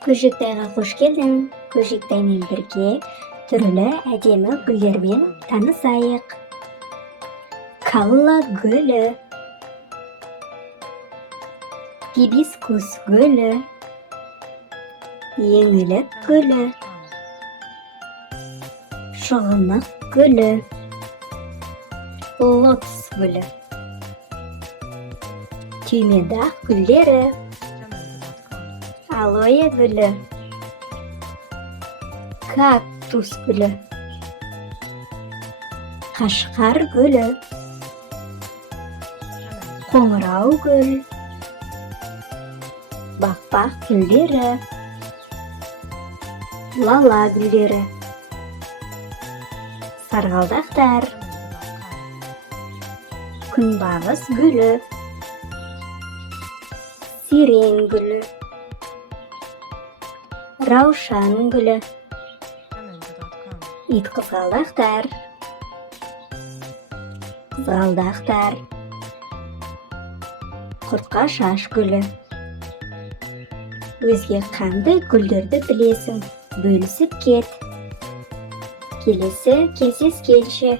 Көжектайға қош келдің. Көжектаймен бірге түрлі әдемі гүлдермен танысайық. Калла гүлі, гибискус гүлі, еңілік гүлі, шұғынық гүлі, лотос гүлі, түймедақ гүлдері, алоэ гүлі, кактус гүлі, қашқар гүлі, қоңырау гүл, бақбақ гүлдері, лала гүлдері, сарғалдақтар, күнбағыс гүлі, сирен гүлі, раушан гүлі, итқызғалдақтар, қызғалдақтар, құртқа шаш гүлі. Өзге қандай гүлдерді білесің? Бөлісіп кет. Келесі кездескенше.